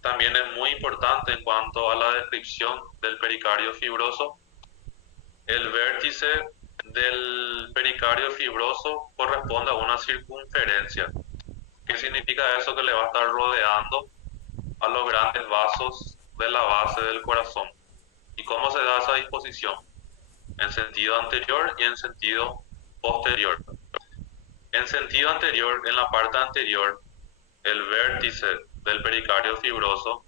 también es muy importante en cuanto a la descripción del pericardio fibroso. El vértice del pericardio fibroso corresponde a una circunferencia. ¿Qué significa eso? Que le va a estar rodeando a los grandes vasos de la base del corazón. ¿Y cómo se da esa disposición? En sentido anterior y en sentido posterior. En sentido anterior, en la parte anterior, el vértice del pericardio fibroso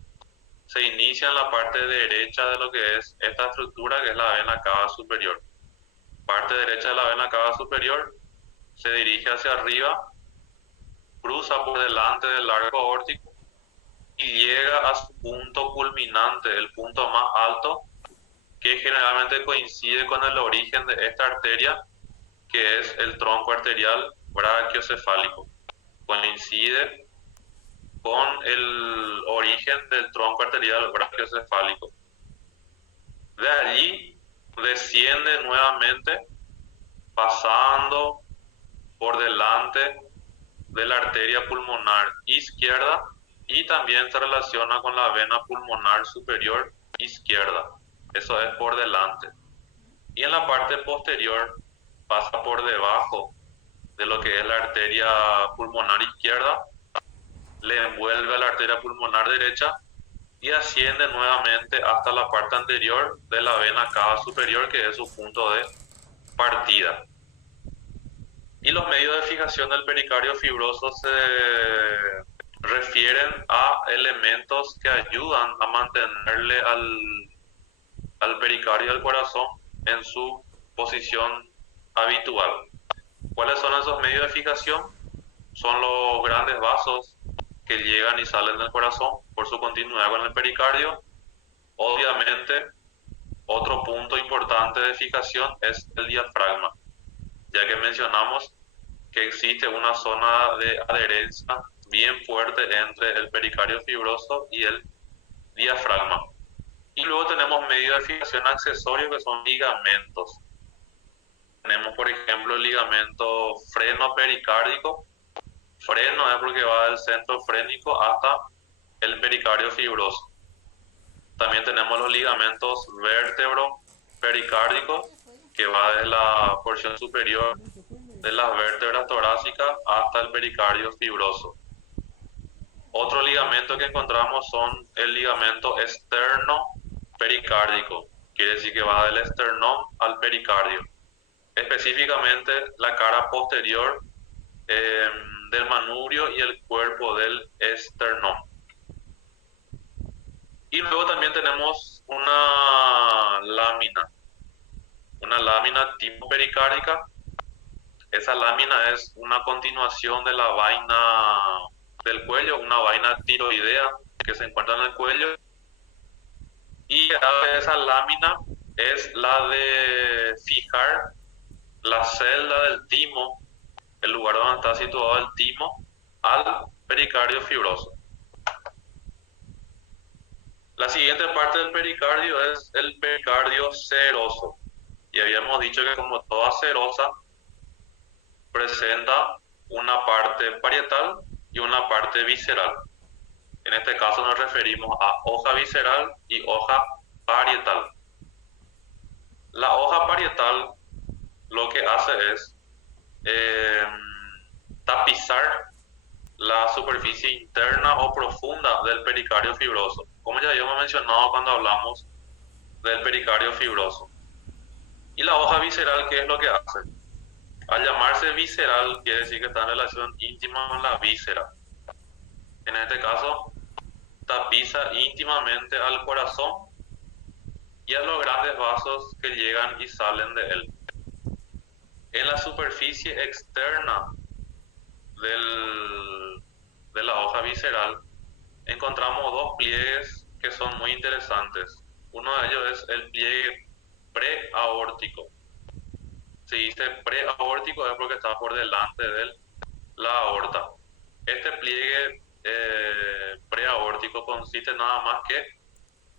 se inicia en la parte derecha de lo que es esta estructura, que es la vena cava superior. Parte derecha de la vena cava superior se dirige hacia arriba, cruza por delante del arco aórtico y llega a su punto culminante, el punto más alto, que generalmente coincide con el origen de esta arteria, que es el tronco arterial brachiocefálico. Coincide con el origen del tronco arterial brachiocefálico. De allí desciende nuevamente, pasando por delante de la arteria pulmonar izquierda y también se relaciona con la vena pulmonar superior izquierda. Eso es por delante. Y en la parte posterior pasa por debajo de lo que es la arteria pulmonar izquierda, le envuelve a la arteria pulmonar derecha y asciende nuevamente hasta la parte anterior de la vena cava superior, que es su punto de partida. Y los medios de fijación del pericardio fibroso se refieren a elementos que ayudan a mantenerle al pericardio del corazón en su posición habitual. ¿Cuáles son esos medios de fijación? Son los grandes vasos que llegan y salen del corazón por su continuidad con el pericardio. Obviamente, otro punto importante de fijación es el diafragma. ya que mencionamos que existe una zona de adherencia bien fuerte entre el pericardio fibroso y el diafragma. Y luego tenemos medios de fijación accesorios que son ligamentos. Tenemos, por ejemplo, el ligamento freno pericárdico. Freno es porque va del centro frénico hasta el pericardio fibroso. También tenemos los ligamentos vértebro pericárdicos, que va de la porción superior de las vértebras torácicas hasta el pericardio fibroso. Otro ligamento que encontramos son el ligamento externo pericárdico, quiere decir que va del esternón al pericardio. Específicamente la cara posterior del manubrio y el cuerpo del esternón. Y luego también tenemos una lámina tipo pericárdica. Esa lámina es una continuación de la vaina del cuello, una vaina tiroidea que se encuentra en el cuello. Y esa lámina es la de fijar la celda del timo, el lugar donde está situado el timo, al pericardio fibroso. La siguiente parte del pericardio es el pericardio seroso. Y habíamos dicho que como toda serosa, presenta una parte parietal y una parte visceral. En este caso nos referimos a hoja visceral y hoja parietal. La hoja parietal lo que hace es tapizar la superficie interna o profunda del pericardio fibroso, como ya habíamos mencionado cuando hablamos del pericardio fibroso. Y la hoja visceral, ¿qué es lo que hace? Al llamarse visceral, quiere decir que está en relación íntima con la víscera. En este caso, tapiza íntimamente al corazón y a los grandes vasos que llegan y salen de él. En la superficie externa de la hoja visceral encontramos dos pliegues que son muy interesantes. Uno de ellos es el pliegue preaórtico. Se dice preaórtico es porque está por delante de la aorta. Este pliegue preaórtico consiste nada más que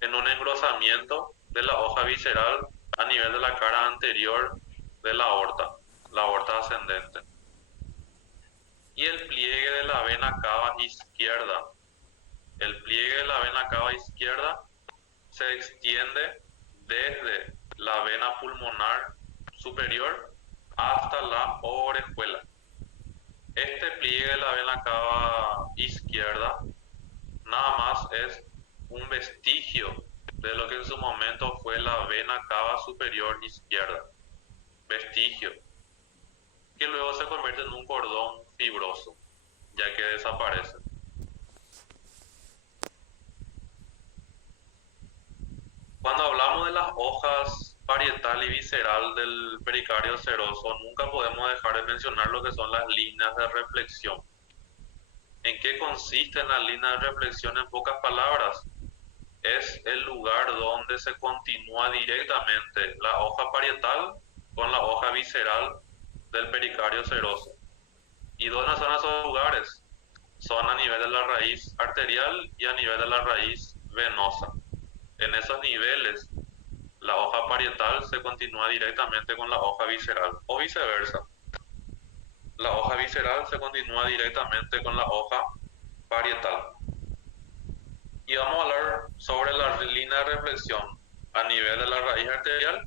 en un engrosamiento de la hoja visceral a nivel de la cara anterior de la aorta ascendente. Y el pliegue de la vena cava izquierda. El pliegue de la vena cava izquierda se extiende desde la vena pulmonar superior hasta la orejuela. Este pliegue de la vena cava izquierda nada más es un vestigio de lo que en su momento fue la vena cava superior izquierda. Vestigio, que luego se convierte en un cordón fibroso, ya que desaparece. Cuando hablamos de las hojas parietal y visceral del pericardio seroso, nunca podemos dejar de mencionar lo que son las líneas de reflexión. ¿En qué consisten las líneas de reflexión en pocas palabras? Es el lugar donde se continúa directamente la hoja parietal con la hoja visceral del pericardio seroso. ¿Y dónde son esos lugares? Son a nivel de la raíz arterial y a nivel de la raíz venosa. En esos niveles, la hoja parietal se continúa directamente con la hoja visceral, o viceversa. La hoja visceral se continúa directamente con la hoja parietal. Y vamos a hablar sobre la línea de reflexión a nivel de la raíz arterial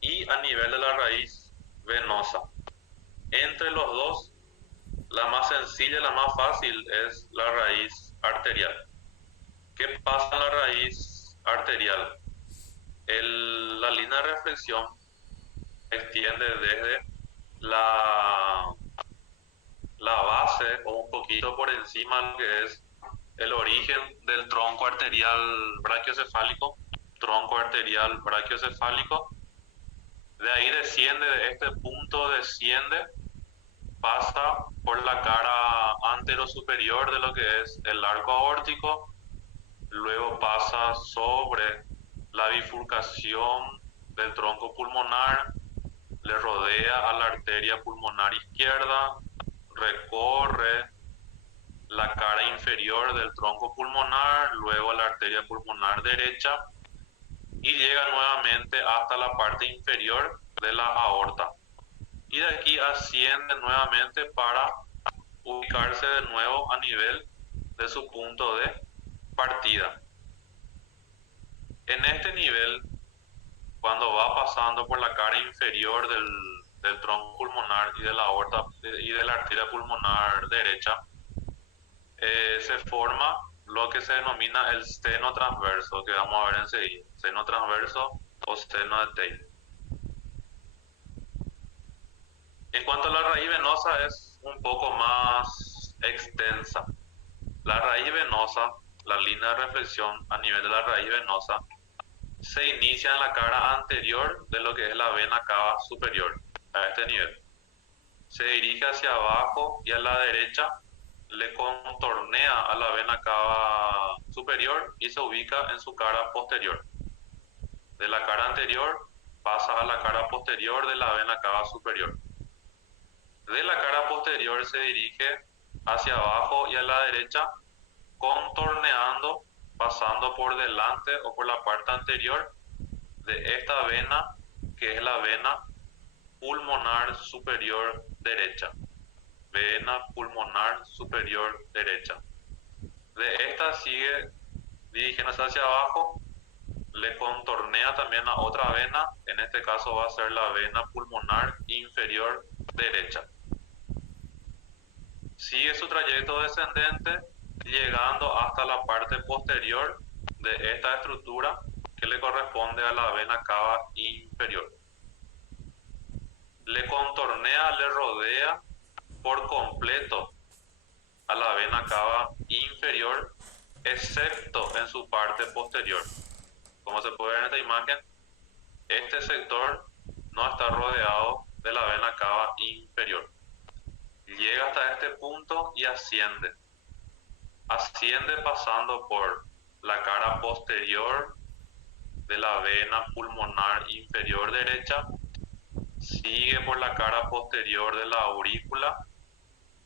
y a nivel de la raíz venosa. Entre los dos, la más sencilla y la más fácil es la raíz arterial. ¿Qué pasa en la raíz arterial? La línea de reflexión se extiende desde la base o un poquito por encima de lo que es el origen del tronco arterial brachiocefálico, de ahí desciende, de este punto desciende, pasa por la cara anterosuperior de lo que es el arco aórtico, luego pasa sobre la bifurcación del tronco pulmonar, le rodea a la arteria pulmonar izquierda, recorre la cara inferior del tronco pulmonar, luego a la arteria pulmonar derecha y llega nuevamente hasta la parte inferior de la aorta. Y de aquí asciende nuevamente para ubicarse de nuevo a nivel de su punto de partida. En este nivel, cuando va pasando por la cara inferior del tronco pulmonar y de la aorta y de la arteria pulmonar derecha, se forma lo que se denomina el seno transverso, que vamos a ver enseguida. Seno transverso o seno de Tate. En cuanto a la raíz venosa, es un poco más extensa. La raíz venosa, la línea de reflexión a nivel de la raíz venosa, se inicia en la cara anterior de lo que es la vena cava superior, a este nivel. Se dirige hacia abajo y a la derecha le contornea a la vena cava superior y se ubica en su cara posterior. De la cara anterior pasa a la cara posterior de la vena cava superior. De la cara posterior se dirige hacia abajo y a la derecha, contorneando, pasando por delante o por la parte anterior de esta vena, que es la vena pulmonar superior derecha. Vena pulmonar superior derecha. De esta sigue dirigiéndose hacia abajo, le contornea también a otra vena, en este caso va a ser la vena pulmonar inferior derecha. Sigue su trayecto descendente, llegando hasta la parte posterior de esta estructura que le corresponde a la vena cava inferior. Le contornea, le rodea por completo a la vena cava inferior, excepto en su parte posterior. Como se puede ver en esta imagen, este sector no está rodeado de la vena cava inferior. Llega hasta este punto y asciende. Asciende pasando por la cara posterior de la vena pulmonar inferior derecha, sigue por la cara posterior de la aurícula,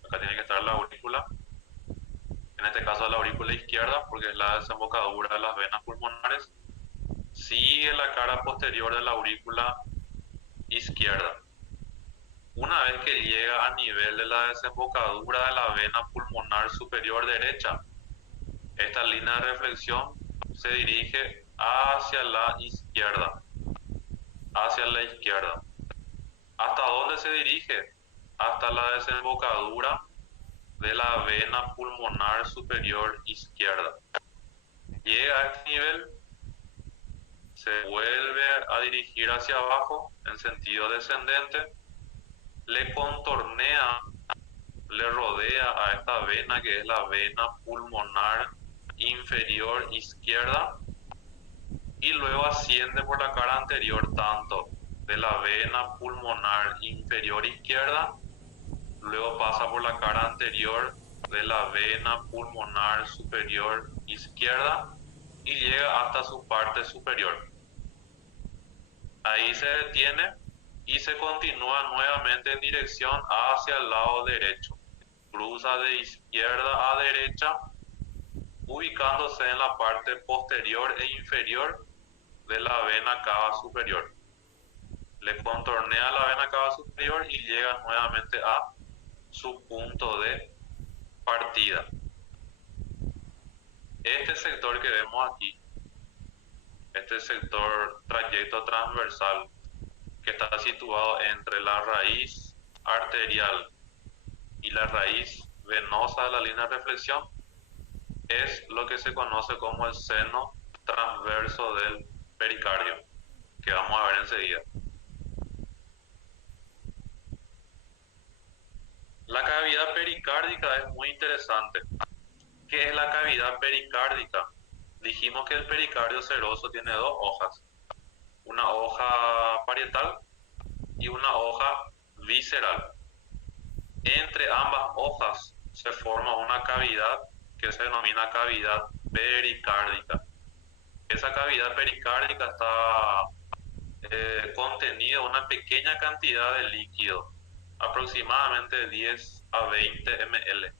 acá tiene que estar la aurícula, en este caso la aurícula izquierda porque es la desembocadura de las venas pulmonares, sigue la cara posterior de la aurícula izquierda. Una vez que llega a nivel de la desembocadura de la vena pulmonar superior derecha, esta línea de reflexión se dirige hacia la izquierda. Hacia la izquierda. ¿Hasta dónde se dirige? Hasta la desembocadura de la vena pulmonar superior izquierda. Llega a este nivel, se vuelve a dirigir hacia abajo en sentido descendente, le contornea, le rodea a esta vena que es la vena pulmonar inferior izquierda y luego asciende por la cara anterior tanto de la vena pulmonar inferior izquierda, luego pasa por la cara anterior de la vena pulmonar superior izquierda y llega hasta su parte superior. Ahí se detiene y se continúa nuevamente en dirección hacia el lado derecho. Cruza de izquierda a derecha, ubicándose en la parte posterior e inferior de la vena cava superior. Le contornea la vena cava superior y llega nuevamente a su punto de partida. Este sector que vemos aquí, este sector trayecto transversal que está situado entre la raíz arterial y la raíz venosa de la línea de reflexión, es lo que se conoce como el seno transverso del pericardio, que vamos a ver enseguida. La cavidad pericárdica es muy interesante. ¿Qué es la cavidad pericárdica? Dijimos que el pericardio seroso tiene dos hojas, una hoja parietal y una hoja visceral. Entre ambas hojas se forma una cavidad que se denomina cavidad pericárdica. Esa cavidad pericárdica está contenido, una pequeña cantidad de líquido, aproximadamente 10 a 20 ml.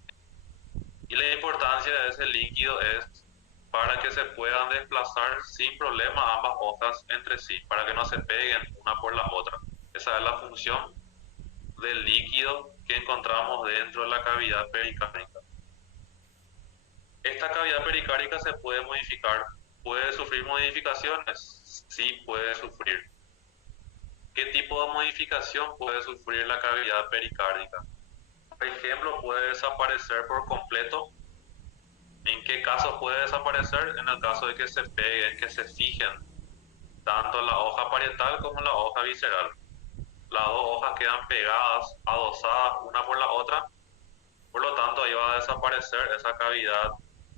Y la importancia de ese líquido es para que se puedan desplazar sin problema ambas hojas entre sí, para que no se peguen una por la otra. Esa es la función del líquido que encontramos dentro de la cavidad pericárdica. Esta cavidad pericárdica se puede modificar. ¿Puede sufrir modificaciones? Sí, puede sufrir. ¿Qué tipo de modificación puede sufrir la cavidad pericárdica? Por ejemplo, puede desaparecer por completo. ¿En qué caso puede desaparecer? En el caso de que se peguen, que se fijen tanto la hoja parietal como la hoja visceral. Las dos hojas quedan pegadas, adosadas una por la otra, por lo tanto ahí va a desaparecer esa cavidad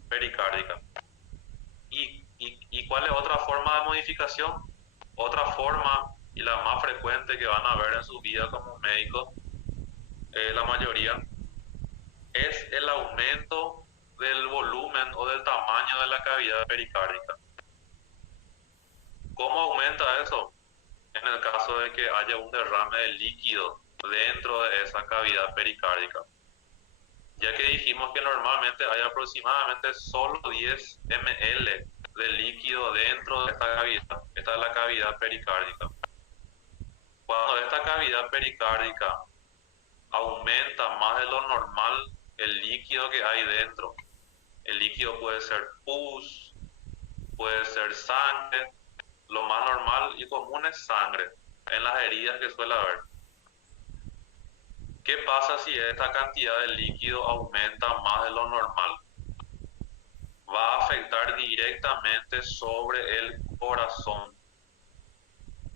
pericárdica. ¿Y cuál es otra forma de modificación? Otra forma, y la más frecuente que van a ver en su vida como médicos, la mayoría, es el aumento del volumen o del tamaño de la cavidad pericárdica. ¿Cómo aumenta eso? En el caso de que haya un derrame de líquido dentro de esa cavidad pericárdica. Ya que dijimos que normalmente hay aproximadamente solo 10 ml de líquido dentro de esta cavidad. Esta es la cavidad pericárdica. Cuando esta cavidad pericárdica aumenta más de lo normal el líquido que hay dentro, el líquido puede ser pus, puede ser sangre, lo más normal y común es sangre en las heridas que suele haber. ¿Qué pasa si esta cantidad de líquido aumenta más de lo normal? Va a afectar directamente sobre el corazón.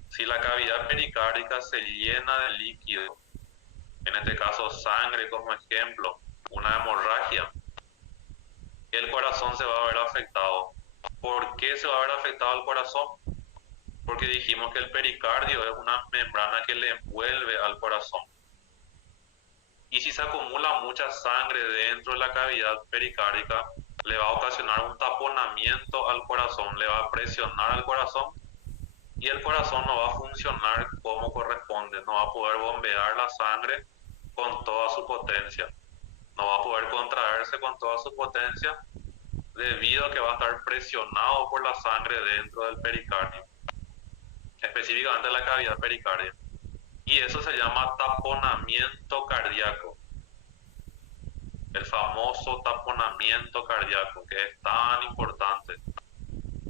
Si la cavidad pericárdica se llena de líquido, en este caso sangre como ejemplo, una hemorragia, el corazón se va a ver afectado. ¿Por qué se va a ver afectado el corazón? Porque dijimos que el pericardio es una membrana que le envuelve al corazón. Y si se acumula mucha sangre dentro de la cavidad pericárdica, le va a ocasionar un taponamiento al corazón, le va a presionar al corazón y el corazón no va a funcionar como corresponde, no va a poder bombear la sangre con toda su potencia, no va a poder contraerse con toda su potencia debido a que va a estar presionado por la sangre dentro del pericardio, específicamente la cavidad pericardia. Y eso se llama taponamiento cardíaco, el famoso taponamiento cardíaco, que es tan importante.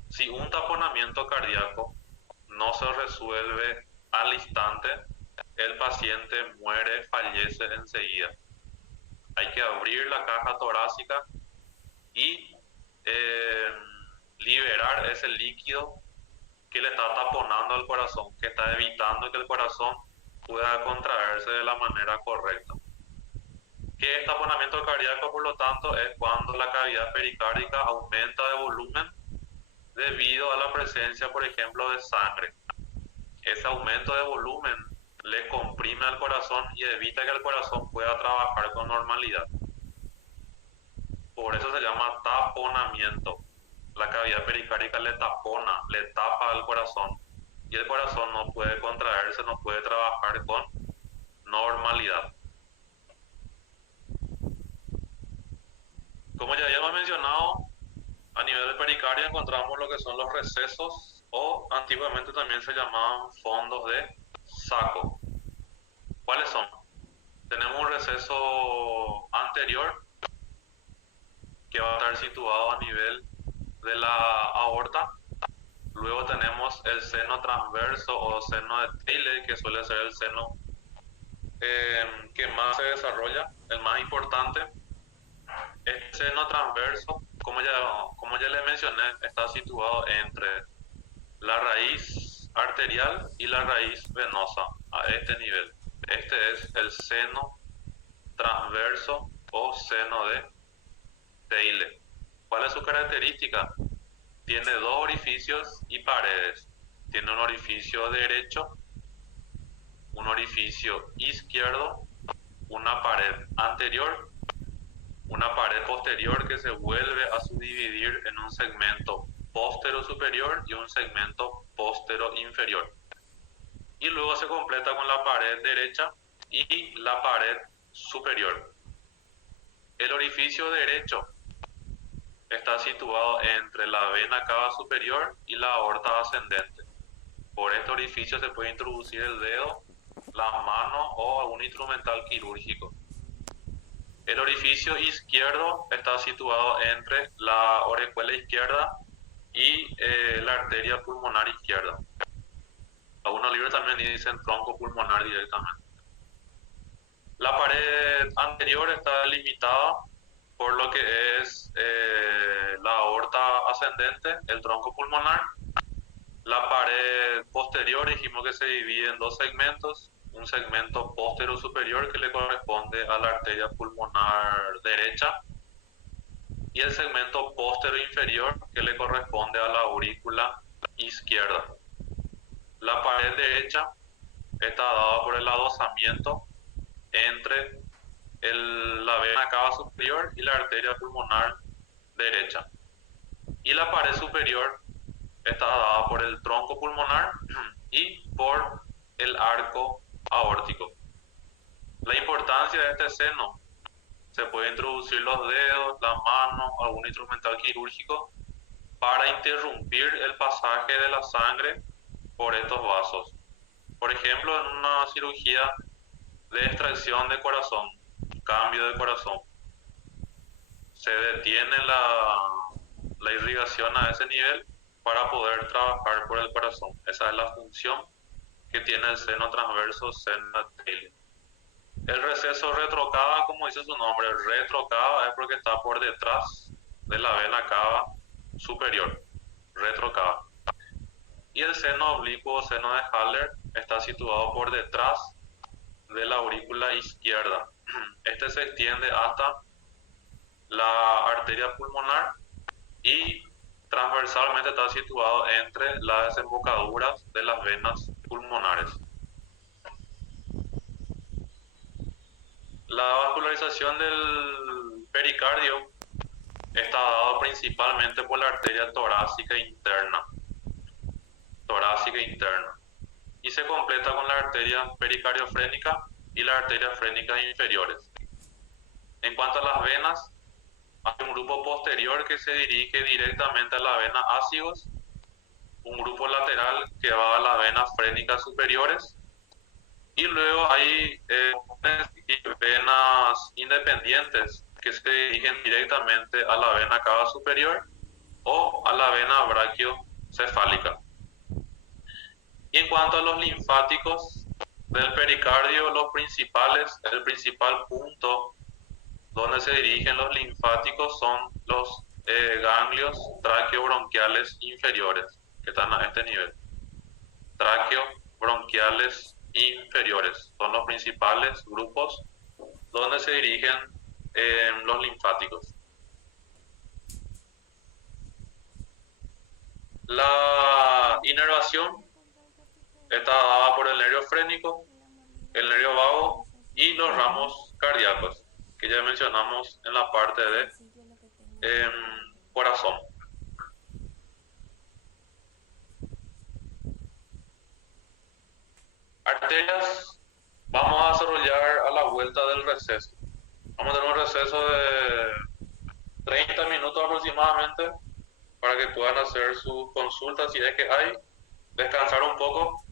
Si un taponamiento cardíaco no se resuelve al instante, el paciente muere, fallece enseguida. Hay que abrir la caja torácica y liberar ese líquido que le está taponando al corazón, que está evitando que el corazón pueda contraerse de la manera correcta. ¿Qué es taponamiento cardíaco? Por lo tanto, es cuando la cavidad pericárdica aumenta de volumen debido a la presencia, por ejemplo, de sangre. Ese aumento de volumen le comprime al corazón y evita que el corazón pueda trabajar con normalidad. Por eso se llama taponamiento. La cavidad pericárdica le tapona, le tapa al corazón y el corazón no puede contraerse, no puede trabajar con normalidad. Como ya habíamos mencionado, a nivel de pericardio encontramos lo que son los recesos o antiguamente también se llamaban fondos de saco. ¿Cuáles son? Tenemos un receso anterior que va a estar situado a nivel de la aorta. Luego tenemos el seno transverso o seno de Taylor, que suele ser el seno que más se desarrolla, el más importante. Este seno transverso, como ya le mencioné, está situado entre la raíz arterial y la raíz venosa, a este nivel. Este es el seno transverso o seno de Taylor. ¿Cuál es su característica? Tiene dos orificios y paredes. Tiene un orificio derecho, un orificio izquierdo, una pared anterior, una pared posterior que se vuelve a subdividir en un segmento póstero superior y un segmento póstero inferior. luego se completa con la pared derecha y la pared superior. El orificio derecho está situado entre la vena cava superior y la aorta ascendente. Por este orificio se puede introducir el dedo, la mano o algún instrumental quirúrgico. El orificio izquierdo está situado entre la orejuela izquierda y la arteria pulmonar izquierda. Algunos libros también dicen tronco pulmonar directamente. La pared anterior está limitada por lo que es la aorta ascendente, el tronco pulmonar. La pared posterior dijimos que se divide en dos segmentos, un segmento póstero superior que le corresponde a la arteria pulmonar derecha y el segmento póstero inferior que le corresponde a la aurícula izquierda. La pared derecha está dada por el adosamiento entre la vena cava superior y la arteria pulmonar derecha. Y la pared superior está dada por el tronco pulmonar y por el arco aórtico. La importancia de este seno: se puede introducir los dedos, las manos, algún instrumental quirúrgico para interrumpir el pasaje de la sangre por estos vasos. Por ejemplo, en una cirugía de extracción de corazón, cambio de corazón, se detiene la irrigación a ese nivel para poder trabajar por el corazón. Esa es la función que tiene el seno transverso seno Taylor. El receso retrocava, como dice su nombre, retrocava es porque está por detrás de la vena cava superior, retrocava. Y el seno oblicuo o seno de Haller está situado por detrás de la aurícula izquierda. Este se extiende hasta la arteria pulmonar y transversalmente está situado entre las desembocaduras de las venas pulmonares. La vascularización del pericardio está dada principalmente por la arteria torácica interna y se completa con la arteria pericardiofrénica y la arteria frénica inferiores. En cuanto a las venas, hay un grupo posterior que se dirige directamente a la vena ácigos, un grupo lateral que va a las venas frénicas superiores y luego hay venas independientes que se dirigen directamente a la vena cava superior o a la vena brachiocefálica. Y en cuanto a los linfáticos del pericardio, el principal punto donde se dirigen los linfáticos son los ganglios traqueobronquiales inferiores, que están a este nivel. Traqueobronquiales inferiores son los principales grupos donde se dirigen los linfáticos. La inervación está dada por el nervio frénico, el nervio vago y los ramos cardíacos, que ya mencionamos en la parte de corazón. Arterias, vamos a desarrollar a la vuelta del receso. Vamos a tener un receso de 30 minutos aproximadamente para que puedan hacer sus consultas si es que hay, descansar un poco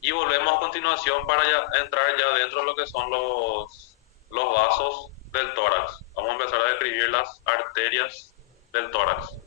y volvemos a continuación para entrar ya dentro de lo que son los vasos del tórax. Vamos a empezar a describir las arterias del tórax.